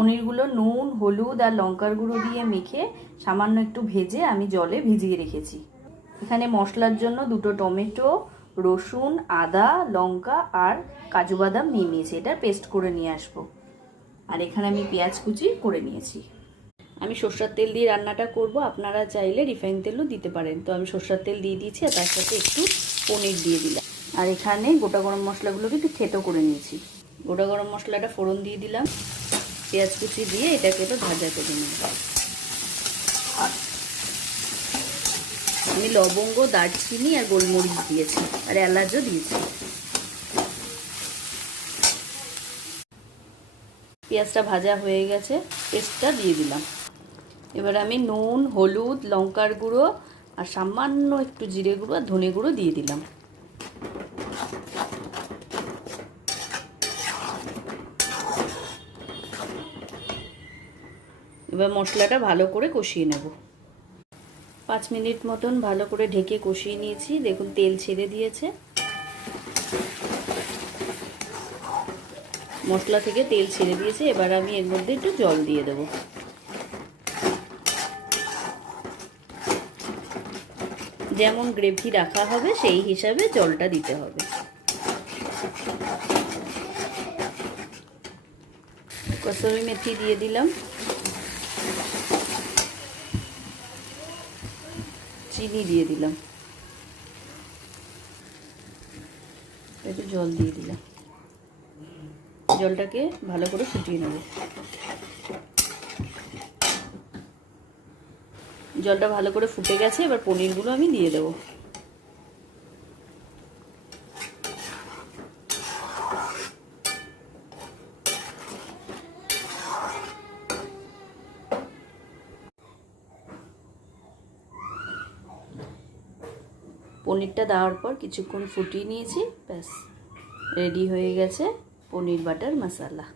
পনিরগুলো নুন হলুদ আর লঙ্কার গুঁড়ো দিয়ে মেখে সামান্য একটু ভেজে আমি জলে ভিজিয়ে রেখেছি। এখানে মশলার জন্য 2টো টমেটো, রসুন, আদা, লঙ্কা আর কাজু বাদাম নিয়ে নিয়েছি। এটার পেস্ট করে নিয়ে আসবো। আর এখানে আমি পেঁয়াজ কুচি করে নিয়েছি। আমি সরষের তেল দিয়ে রান্নাটা করব, আপনারা চাইলে রিফাইন তেলও দিতে পারেন। তো আমি সরষের তেল দিয়ে দিয়েছি আর তার সাথে একটু পনির দিয়ে দিলাম। আর এখানে গোটা গরম মশলাগুলোকে একটু থেতো করে নিয়েছি। গোটা গরম মশলাটা ফোড়ন দিয়ে দিলাম, পেঁয়াজ কুচি দিয়ে এটাকে তো ভাজা করে নেব। আমি লবঙ্গ, দারচিনি আর গোলমরিচ দিয়েছি আর এলাচও দিয়েছি। পেঁয়াজটা ভাজা হয়ে গেছে, পেস্টটা দিয়ে দিলাম। এবার আমি নুন, হলুদ, লঙ্কার গুঁড়ো আর সামান্য একটু জিরে গুঁড়ো আর ধনে গুঁড়ো দিয়ে দিলাম। এবার মশলাটা ভালো করে কষিয়ে নেব। 5 মিনিট মতন ভালো করে ঢেকে কষিয়ে নিয়েছি। দেখুন তেল ছেড়ে দিয়েছে, মশলা থেকে তেল ছেড়ে দিয়েছে। এবার আমি এর মধ্যে একটু জল দিয়ে দেবো। যেমন গ্রেভি রাখা হবে সেই হিসাবে জলটা দিতে হবে। কসুরি মেথি দিয়ে দিলাম, চিনি দিয়ে দিলাম, একটু জল দিয়ে দিলাম। জলটাকে ভালো করে ফুটিয়ে নেব। জলটা ভালো করে ফুটে গেছে, এবার পনিরগুলো আমি দিয়ে দেবো। পনিরটা দেওয়ার পর কিছুক্ষণ ফুটিয়ে নিয়েছি, ব্যাস রেডি হয়ে গেছে পনির বাটার মশলা।